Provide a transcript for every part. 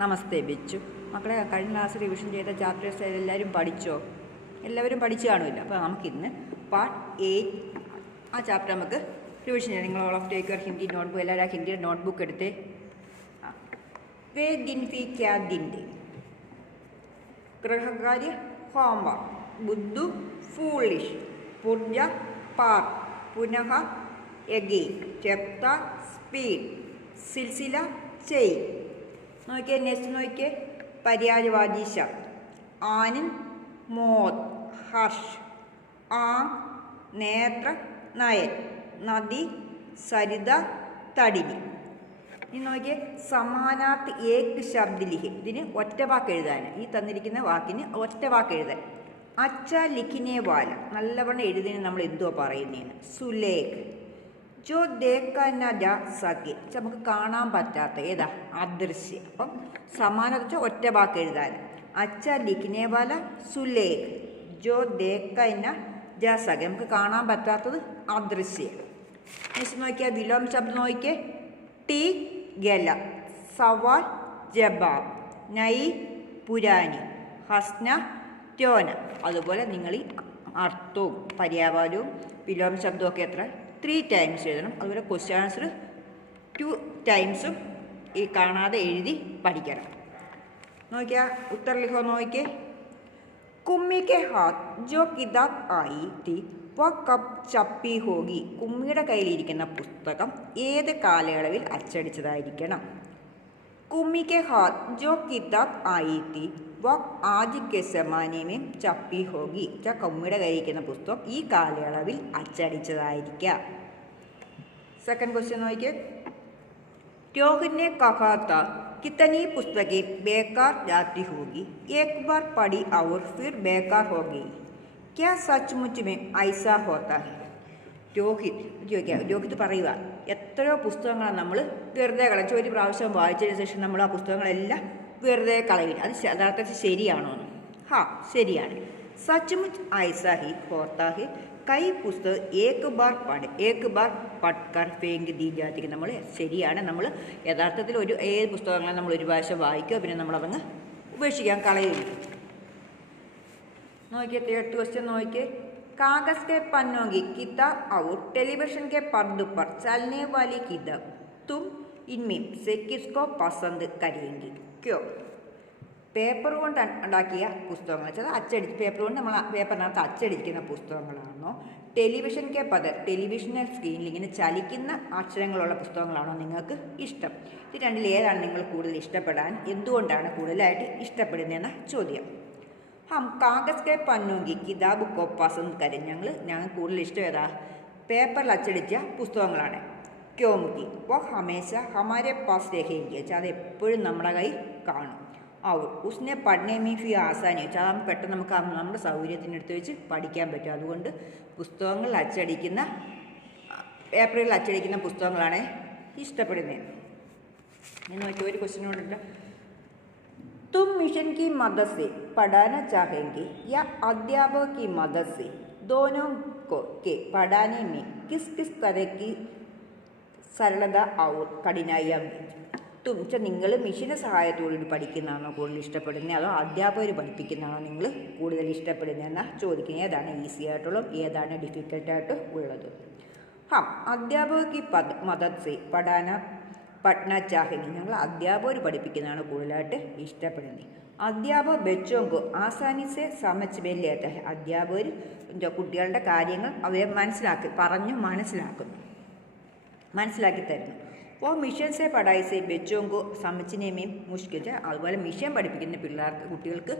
നമസ്തേ ബിച്ചു. മക്കളെ, കഴിഞ്ഞ class revision ചെയ്ത ചാപ്റ്റേഴ്സ് എല്ലാവരും പഠിച്ചു കാണില്ല. അപ്പോൾ നമുക്കിന്ന് പാർട്ട് 8 ആ ചാപ്റ്റർ നമുക്ക് റിവിഷൻ ചെയ്യാം. നിങ്ങൾ all of take your Hindi notebook, എല്ലാവരും ഹിന്ദിയുടെ നോട്ട്ബുക്ക് എടുത്ത് വേ ദിൻ ഫി ക്യാ ദിൻ ഗൃഹകാര്യ ഹോംവർക്ക് ബുദ്ധു ഫൂളിഷ് പുർജ പാർക്ക് പുനഃ എഗെയിൻ ചെപ്ത സ്പീഡ് സിൽസില ചെയിൻ. നോക്കിയേ, നെക്സ്റ്റ് നോക്കിയേ. പര്യായവാചി ശബ്ദം ആനന്ദ് മോദ് ഹർഷ് ആങ് നേത്ര നയൻ നദി സരിത തടിനി. ഇനി നോക്കിയേ, സമാനാർത്ഥ് ഏക് ശബ്ദ ലിഖി. ഇതിന് ഒറ്റ വാക്ക് എഴുതാൻ, ഈ തന്നിരിക്കുന്ന വാക്കിന് ഒറ്റ വാക്ക് എഴുതാൻ. അച്ഛ ലിഖിനെ വാല, നല്ലവണ്ണം എഴുതിന് നമ്മൾ എന്തുവാ പറയുന്നതിന്. സുലേഖ് ജോ ദേഖന ജ സഖി, നമുക്ക് കാണാൻ പറ്റാത്ത ഏതാ, അദൃശ്യ. അപ്പം സമാനത ഒറ്റ വാക്ക് എഴുതാൻ. അച്ഛ ലിഖിനെ വാല സുലേഖ് ജോ ദേഖന ജ സഖി, നമുക്ക് കാണാൻ പറ്റാത്തത് അദൃശ്യ. നെക്സ്റ്റ് നോക്കിയാൽ വിലോം ശബ്ദം നോക്കിയേ. ടി ഗല സവാൽ ജവാബ് നൈ പുരാനി ഹസ്ന റ്റോന. അതുപോലെ നിങ്ങൾ ഈ അർത്ഥവും പര്യാവാചവും വിലോം ശബ്ദവും ഒക്കെ എത്ര 3 ടൈംസ് എഴുതണം. അതുപോലെ ക്വസ്റ്റ്യൻ ആൻസർ 2 ടൈംസും ഈ കാണാതെ എഴുതി പഠിക്കണം. നോക്കിയാൽ ഉത്തർ ലിഖോ. നോക്കിയേ, കുമ്മി കെ ഹാത്ത് ജോ കിതാബ് ആയി തി വ കബ് ചപ്പി ഹോഗി. കുമ്മിയുടെ കയ്യിലിരിക്കുന്ന പുസ്തകം ഏത് കാലയളവിൽ അച്ചടിച്ചതായിരിക്കണം. കുമ്മി കെ ഹാത്ത് ജോ കിതാബ് ആയി തി വ ആജ് കെ സമാനെ മേ ചപ്പി ഹോഗി. കുമ്മിയുടെ കയ്യിലിരിക്കുന്ന പുസ്തകം ഈ കാലയളവിൽ അച്ചടിച്ചതായിരിക്കാം. സെക്കൻഡ് ക്വസ്റ്റ്യൻ നോക്കിയേ. रोहित ने कहा था कितनी पुस्तकें बेकार जाती होगी, एक बार पढ़ी और फिर बेकार हो गई, क्या सचमुच में ऐसा होता है? രോഹിത് പറയുക, എത്രയോ പുസ്തകങ്ങളാണ് നമ്മൾ വെറുതെ കളഞ്ഞു. ഒരു പ്രാവശ്യം വായിച്ചതിന് ശേഷം നമ്മൾ ആ പുസ്തകങ്ങളെല്ലാം വെറുതെ കളയും. അത് യഥാർത്ഥത്തിൽ ശരിയാണോ? ഹാ, ശരിയാണ്. സച്മുച്ച് ഐസാ ഹി ഹോത്താ ഹി കൈ പുസ്തകം ഏക് ബാർ പഠ്കർ ഫേങ്ക് ദീ ജാതിക്ക്. നമ്മൾ ശരിയാണ്, നമ്മൾ യഥാർത്ഥത്തിൽ ഏത് പുസ്തകങ്ങളാണ് നമ്മൾ ഒരു പ്രാവശ്യം വായിക്കുക, പിന്നെ നമ്മളതങ്ങ് ഉപേക്ഷിക്കാൻ കളയില്ല. നോക്കിയേ, തേർഡ് ക്വസ്റ്റ്യൻ നോക്കിയേ. കാഗസ് കെ പന്നോ की किताब और टेलीविजन के पर्दों पर चलने वाली किताब तुम इनमें से किसको पसंद करेंगी, क्यों? പേപ്പർ കൊണ്ട് ഉണ്ടാക്കിയ പുസ്തകങ്ങൾ വെച്ചാൽ പേപ്പർ കൊണ്ട് നമ്മൾ പേപ്പറിനകത്ത് അച്ചടിക്കുന്ന പുസ്തകങ്ങളാണോ, ടെലിവിഷൻ്റെ ടെലിവിഷണൽ സ്ക്രീനിൽ ഇങ്ങനെ ചലിക്കുന്ന അക്ഷരങ്ങളുള്ള പുസ്തകങ്ങളാണോ നിങ്ങൾക്ക് ഇഷ്ടം? ഇത് രണ്ടിൽ ഏതാണ് നിങ്ങൾ കൂടുതൽ ഇഷ്ടപ്പെടാൻ, എന്തുകൊണ്ടാണ് കൂടുതലായിട്ട് ഇഷ്ടപ്പെടുന്നതെന്ന ചോദ്യം. കാഗസ് കെ പന്നോങ്കി കിതാബ് കോ പസന്ദ് കരും. ഞങ്ങൾ കൂടുതൽ ഇഷ്ടം ഏതാ, പേപ്പറിൽ അച്ചടിച്ച പുസ്തകങ്ങളാണ്. ക്യോമുക്കി വോ ഹമേശ ഹമാരെ പാസ് രഹേങ്കി വെച്ചാൽ അത് എപ്പോഴും നമ്മുടെ കയ്യിൽ കാണും. ഉസ്നെ പഠനേ മീ ഫി ആസാനി വെച്ചാൽ അത് പെട്ടെന്ന് നമുക്ക് നമ്മുടെ സൗകര്യത്തിനടുത്ത് വെച്ച് പഠിക്കാൻ പറ്റും. അതുകൊണ്ട് പുസ്തകങ്ങൾ അച്ചടിക്കുന്ന പേപ്പറിൽ അച്ചടിക്കുന്ന പുസ്തകങ്ങളാണ് ഇഷ്ടപ്പെടുന്നത്. എന്ന് വെച്ചാൽ ഒരു ക്വസ്റ്റ്യൻ കൊണ്ടിട്ട് तुम मिशन की मदद से पढ़ाना चाहेंगे या अध्यापक की मदद से, दोनों को के पढ़ाने में किस किस तरह की सरलता और कठिनाइयाँ? നിങ്ങൾ മിഷൻ്റെ സഹായത്തോടുകൂടി പഠിക്കുന്നതാണോ കൂടുതൽ ഇഷ്ടപ്പെടുന്നത്, അതോ അധ്യാപകർ പഠിപ്പിക്കുന്നതാണോ നിങ്ങൾ കൂടുതൽ ഇഷ്ടപ്പെടുന്നതെന്ന് ചോദിക്കുന്നത്. ഏതാണ് ഈസി ആയിട്ടുള്ളത്, ഏതാണ് ഡിഫിക്കൽട്ടായിട്ട് ഉള്ളത്? അധ്യാപകർക്ക് മദദ് സെ പഠന ചാഹെങ്കിൽ ഞങ്ങൾ അധ്യാപകർ പഠിപ്പിക്കുന്നതാണ് കൂടുതലായിട്ട് ഇഷ്ടപ്പെടുന്നത്. അധ്യാപകർ ബച്ചോങ്കോ ആസാനിസെ സമച്ച് വെല്ലേറ്റ, അധ്യാപകർ കുട്ടികളുടെ കാര്യങ്ങൾ അവരെ മനസ്സിലാക്കി തരുന്നു. അപ്പോൾ മിഷൻസെ പഠായിസെ ബച്ചോങ്കോ സമച്ചിനെയും മുഷ്കിൽ. അതുപോലെ മിഷൻ പഠിപ്പിക്കുന്ന കുട്ടികൾക്ക്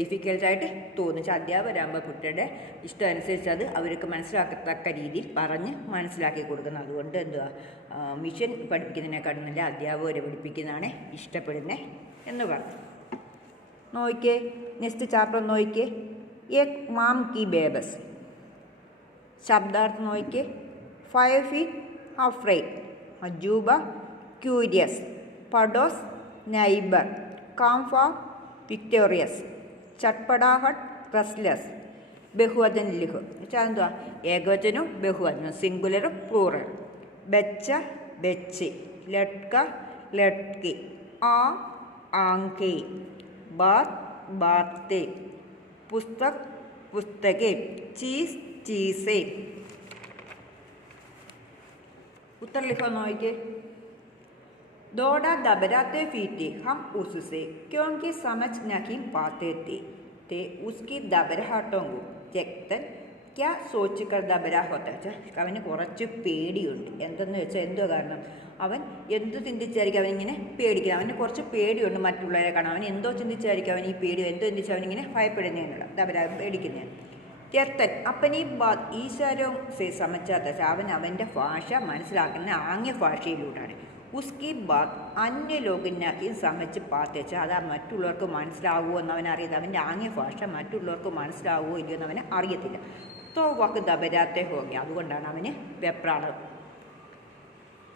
ഡിഫിക്കൽട്ടായിട്ട് തോന്നിച്ച അധ്യാപകരാകുമ്പോൾ കുട്ടിയുടെ ഇഷ്ടം അനുസരിച്ച് അത് അവർക്ക് മനസ്സിലാക്കത്തക്ക രീതിയിൽ മനസ്സിലാക്കി കൊടുക്കുന്നത്. അതുകൊണ്ട് എന്തുവാ, മിഷൻ പഠിപ്പിക്കുന്നതിനേക്കാളും നല്ല അധ്യാപകരെ പഠിപ്പിക്കുന്നതാണ് ഇഷ്ടപ്പെടുന്നത് എന്ന് പറഞ്ഞു. നോക്കിയേ, നെക്സ്റ്റ് ചാപ്റ്റർ നോക്കിയേ. ഏക് മാം കി ബേബസ്. ശബ്ദാർത്ഥം നോക്കിയേ. 5 feet afraid, അജൂബ ക്യൂരിയസ്, പഡോസ് നൈബർ, കാംഫ വിക്ടോറിയസ്, ചട്പടാഹട്ട് റെസ്ലെസ്, ബഹുവചൻ ലിഹു വെച്ചാൽ എന്തുവാ, ഏകവചനവും ബഹുവചനവും സിംഗുലറും പ്ലൂറൽ. ബച്ച ബച്ചി, ലട്ക ലട്കി, ആ आंखें, बात बातें, पुस्तक पुस्तकें, चीज़ चीज़ें। उत्तर लिखो नोइके। दौड़ा घबराते फीटे हम उससे क्योंकि समझ नहीं पाते थे उसकी घबराहटों को देखकर क्या सोച്ചുकर घबराഹോത്ത വെച്ചാൽ അവന് കുറച്ച് പേടിയുണ്ട്. എന്തെന്ന് വെച്ചാൽ എന്തോ കാരണം അവൻ എന്ത് ചിന്തിച്ചായിരിക്കും അവനിങ്ങനെ പേടിക്കുന്നത്. അവന് കുറച്ച് പേടിയുണ്ട് മറ്റുള്ളവരെ കാണാൻ. അവൻ എന്തോ ചിന്തിച്ചായിരിക്കും അവൻ ഈ പേടി എന്തോ ചിന്തിച്ചാൽ അവനിങ്ങനെ ഭയപ്പെടുന്നതിനുള്ള പേടിക്കുന്നതാണ്. കേർത്തൻ അപ്പനീ ബാത് ഈശ്വരോ സേ സമച്ചാത്ത അവൻ അവൻ്റെ ഭാഷ മനസ്സിലാക്കുന്ന ആംഗ്യ ഭാഷയിലൂടെയാണ്. ഉസ്കി ബാത് അന്യ ലോകിനാക്കി സമച്ച് പാത്ത് വെച്ചാൽ അത് മറ്റുള്ളവർക്ക് മനസ്സിലാവുമോ എന്ന് അവൻ അറിയത്തില്ല. അവൻ്റെ ആംഗ്യ ഭാഷ മറ്റുള്ളവർക്ക് മനസ്സിലാവുമോ ഇല്ലയോ എന്ന് അവന് അറിയത്തില്ല. തോ വാക്ക് ദബരാത്തെ ഹോഗി, അതുകൊണ്ടാണ് അവന് വെപ്രാളം.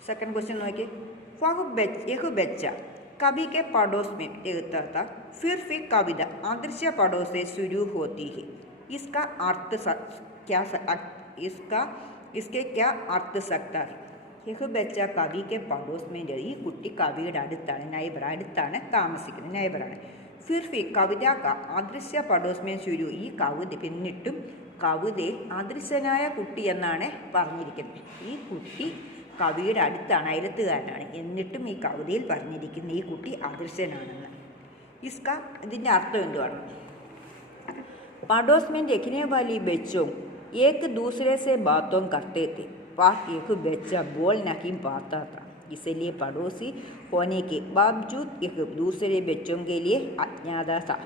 സെക്കൻഡ് ക്വസ്റ്റ്യൻ നോക്കി. യഹ് ബച്ച कभी के पड़ोस में रहता था फिर कविता अदृश्य पड़ोस से शुरू होती है. इसका अर्थ क्या इसके क्या अर्थ सकता है? യഹ് ബച്ച കവിക്ക് പഡോസ് में ഈ കുട്ടി കവിയുടെ അടുത്താണ്, നൈബർ അടുത്താണ് താമസിക്കുന്നത്, നൈബറാണ്. ഫിർഫി കവിത അദൃശ്യ പഡോസ് में शुरू, ഈ കവിത പിന്നിട്ടും കവിതയിൽ അദൃശ്യനായ കുട്ടി എന്നാണ് പറഞ്ഞിരിക്കുന്നത്. ഈ കുട്ടി കവിയുടെ അടുത്താണ്, അയലത്തുകാരനാണ്. എന്നിട്ടും ഈ കവിതയിൽ പറഞ്ഞിരിക്കുന്ന ഈ കുട്ടി അദൃശ്യനാണെന്ന്. ഇതിൻ്റെ അർത്ഥം എന്തുവാണ്? पड़ोस में देखने वाली बच्चों एक दूसरे से बातों करते थे पर एक बच्चा बोल नहीं पाता था, इसलिए पड़ोसी होने के बावजूद एक दूसरे बच्चों के लिए अज्ञात था.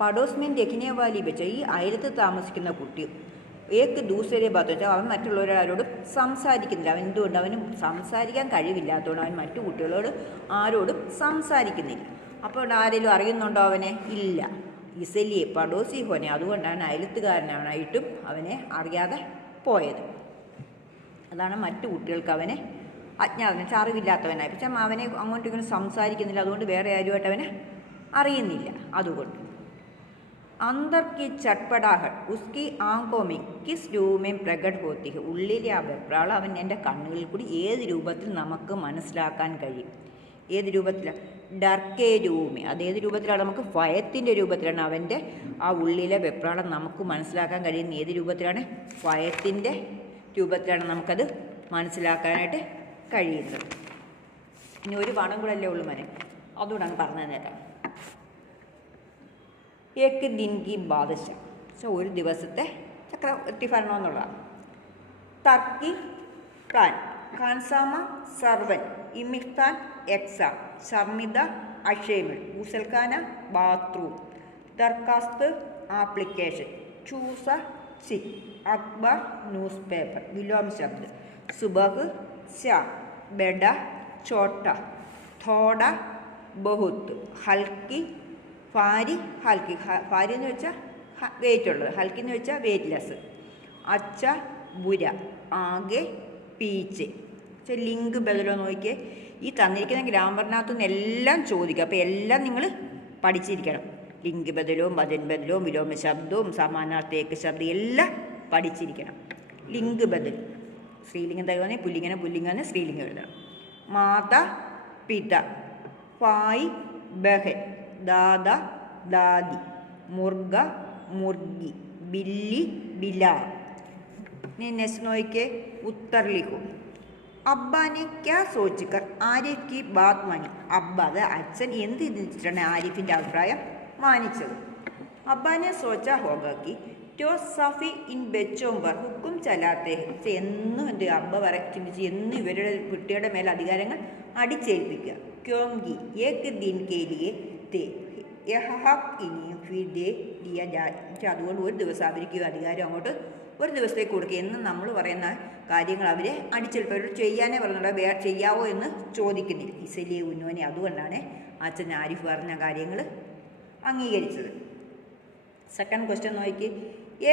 पड़ोस में देखने वाली बच्चा, ഈ അയലത്ത് താമസിക്കുന്ന കുട്ടി ഏക്ക് ദൂസരെ ബാത്ത് വെച്ചാൽ അവൻ മറ്റുള്ളവരോടും സംസാരിക്കുന്നില്ല. അവൻ എന്തുകൊണ്ട്? അവന് സംസാരിക്കാൻ കഴിവില്ലാത്തതുകൊണ്ട് അവൻ മറ്റു കുട്ടികളോട് ആരോടും സംസാരിക്കുന്നില്ല. അപ്പോൾ ആരെങ്കിലും അറിയുന്നുണ്ടോ അവനെ? ഇല്ല. ഇസലിയെ പഡോസി ഹോനെ, അതുകൊണ്ടാണ് അയലത്തുകാരനായിട്ടും അവനെ അറിയാതെ പോയത്. അതാണ് മറ്റു കുട്ടികൾക്ക് അവനെ അജ്ഞാതൻ, അറിവില്ലാത്തവനായി. പക്ഷേ അവനെ അങ്ങോട്ടും ഇങ്ങനെ സംസാരിക്കുന്നില്ല, അതുകൊണ്ട് വേറെ ആരുമായിട്ട് അവനെ അറിയുന്നില്ല. അതുകൊണ്ട് अंदर की चटपटाहट उसकी आंखों में किस रूप में प्रकट होती है, ഉള്ളിലെ ആ വെപ്രാളം അവൻ എൻ്റെ കണ്ണുകളിൽ കൂടി ഏത് രൂപത്തിൽ നമുക്ക് മനസ്സിലാക്കാൻ കഴിയും? ഏത് രൂപത്തിലാണ്? ഡർക്കേ രൂപമേ, അതേത് രൂപത്തിലാണ്? നമുക്ക് ഭയത്തിൻ്റെ രൂപത്തിലാണ് അവൻ്റെ ആ ഉള്ളിലെ വെപ്രാളം നമുക്ക് മനസ്സിലാക്കാൻ കഴിയുന്ന. ഏത് രൂപത്തിലാണ്? ഭയത്തിൻ്റെ രൂപത്തിലാണ് നമുക്കത് മനസ്സിലാക്കാനായിട്ട് കഴിയുന്നത്. ഇനി ഒരു പണം കൂടെ അല്ലേ ഉള്ളൂ മനെ, അതുകൂടെ അങ്ങ് പറഞ്ഞു തന്നേക്കാം. ഏക്ക് ദിൻ കി ബാദശ, ഒരു ദിവസത്തെ ചക്രവർത്തി ഭരണം എന്നുള്ളതാണ്. തർക്കി ഖാൻ, ഖാൻസാമ സർവൻ, ഇമിഖ്താൻ എക്സാം, ഷർമിദ അഷേമിൾ, ഗുസൽഖാന ബാത്റൂം, ദർഖാസ്ത് ആപ്ലിക്കേഷൻ, ചൂസ സിക്, അക്ബർ ന്യൂസ് പേപ്പർ, വിലോം ശബ്ദ്, സുബഹ് ശ്യാം, ബെഡ ചോട്ട, തോഡ ബഹുത്ത്, ഹൽക്കി ഭാരി, ഹൽക്കി ഭാരി എന്ന് വെച്ചാൽ വെയിറ്റ് ഉള്ളത്, ഹൽക്കി എന്ന് വെച്ചാൽ വെയിറ്റ്ലെസ്, അച്ച ബുര, ആകെ പീച്ച്. ലിങ്ക് ബദലോ നോക്കിയേ. ഈ തന്നിരിക്കുന്ന ഗ്രാമറിനകത്തു നിന്ന് എല്ലാം ചോദിക്കുക. അപ്പോൾ എല്ലാം നിങ്ങൾ പഠിച്ചിരിക്കണം. ലിങ്ക് ബദലവും ബദൻ ബദലവും വിലോമ ശബ്ദവും സമാനാർത്ഥേക്ക് ശബ്ദം എല്ലാം പഠിച്ചിരിക്കണം. ലിങ്ക് ബദൽ സ്ത്രീലിംഗം തരുവാനെ പുല്ലിംഗനെ, പുല്ലിംഗനെ സ്ത്രീലിംഗം എഴുതണം. മാത പിത, ഫായ് ബഹൻ, ദാദ ദാദി, മുർഗ മുർഗി, ബില്ലി ബിലാൽ. നെക്സ്റ്റ് നോക്കിയേ. ഉത്തർ ലിഖോ. അബ്ബാനെ ക്യാ സോച്ചിക്കർ ആരിഫ് കി ബാത് മാനി, അബ്ബ അത് അച്ഛൻ എന്ത് ചിന്തിച്ചിട്ടാണ് ആരിഫിൻ്റെ അഭിപ്രായം മാനിച്ചത്? അബ്ബാനെ സോച്ചാ ഹോഗി ടോ സഫി ഇൻ ബെച്ചോം പർ ഹുക്കും ചലാത്തേ, എന്നും എൻ്റെ അബ്ബ ചിന്തിച്ച് എന്നും ഇവരുടെ കുട്ടിയുടെ മേലെ അധികാരങ്ങൾ അടിച്ചേൽപ്പിക്കുക. ക്യോങ്കി ഏക് ദിൻ കേലിയെ തേ അതുകൊണ്ട് ഒരു ദിവസം അവർക്ക് അധികാരം അങ്ങോട്ട് ഒരു ദിവസത്തേക്ക് കൊടുക്കുക. എന്ന് നമ്മൾ പറയുന്ന കാര്യങ്ങൾ അവരെ അടിച്ചെടുപ്പവരോട് ചെയ്യാനേ പറഞ്ഞുള്ള ചെയ്യാവോ എന്ന് ചോദിക്കുന്നില്ല. ഇസലിയെ ഉന്നോനെ, അതുകൊണ്ടാണ് അച്ഛൻ ആരിഫ് പറഞ്ഞ കാര്യങ്ങൾ അംഗീകരിച്ചത്. സെക്കൻഡ് ക്വസ്റ്റ്യൻ നോക്കി.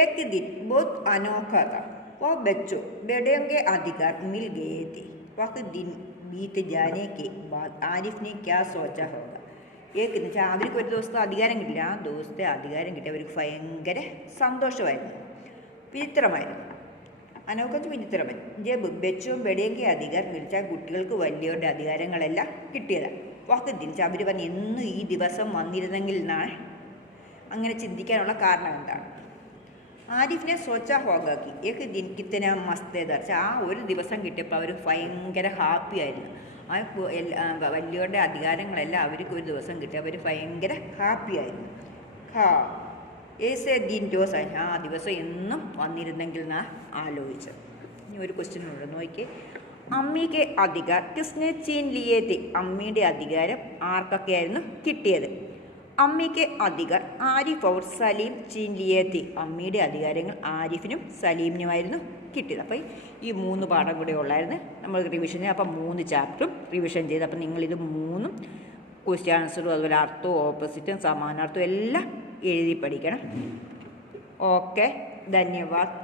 ഏക് ദിൻ ബഹുത് അനോഖാ താ वो बच्चों बड़ों के अधिकार मिल गए थे, वक्त दिन बीत जाने के बाद आरिफ ने क्या सोचा होगा? ഏക്ക് എന്ന് വെച്ചാൽ അവർക്ക് ഒരു ദിവസത്തെ അധികാരം കിട്ടില്ല. ആ ദിവസത്തെ അധികാരം കിട്ടിയ അവർക്ക് ഭയങ്കര സന്തോഷമായിരുന്നു, വിചിത്രമായിരുന്നു. അനോഖത്ത് വിചിത്രമായി. ജബ് ബച്ചോ ബെടിയൊക്കെ അധികാരം വിളിച്ചാൽ കുട്ടികൾക്ക് വലിയവരുടെ അധികാരങ്ങളെല്ലാം കിട്ടിയതാണ്. വഖ്ത് ദിൻ അവർ പറഞ്ഞു എന്നും ഈ ദിവസം വന്നിരുന്നെങ്കിൽ എന്നാണ്. അങ്ങനെ ചിന്തിക്കാനുള്ള കാരണം എന്താണ്? ആരിഫിനെ സോച്ചാ ഹോഗാക്കി ഏക്ക് ദിൻ കിത്തന മസ്തേദർച്ച ആ ഒരു ദിവസം കിട്ടിയപ്പോൾ അവർ ഭയങ്കര ഹാപ്പി ആയിരുന്നു. വലിയവരുടെ അധികാരങ്ങളെല്ലാം അവർക്ക് ഒരു ദിവസം കിട്ടി, അവർ ഭയങ്കര ഹാപ്പി ആയിരുന്നു. ഹാ ഏസേ ദിൻ ജോസ് ആ ദിവസം എന്നും വന്നിരുന്നെങ്കിൽ എന്നാ ആലോചിച്ചത്. ഇനി ഒരു ക്വസ്റ്റ്യൻ ഉണ്ട്, നോക്കിയേ. അമ്മിക്ക് അധികാർ കിസ്നെ ചീൻ ലിയേത്തി അമ്മിയുടെ അധികാരം ആർക്കൊക്കെയായിരുന്നു കിട്ടിയത്? അമ്മിക്ക് അധികാർ ആരിഫ് ഔർ സലീം ചീൻ ലിയേത്തി അമ്മിയുടെ അധികാരങ്ങൾ ആരിഫിനും സലീമിനുമായിരുന്നു കിട്ടിയത്. അപ്പോൾ ഈ 3 പാഠം കൂടെ ഉള്ളായിരുന്നു നമ്മൾ റിവിഷന്. അപ്പം 3 ചാപ്റ്ററും റിവിഷൻ ചെയ്ത് അപ്പം നിങ്ങളിത് 3 ക്വസ്റ്റ്യൻ ആൻസറും അതുപോലെ അർത്ഥവും ഓപ്പോസിറ്റും സമാനാർത്ഥവും എല്ലാം എഴുതി പഠിക്കണം. ഓക്കെ, ധന്യവാദ്.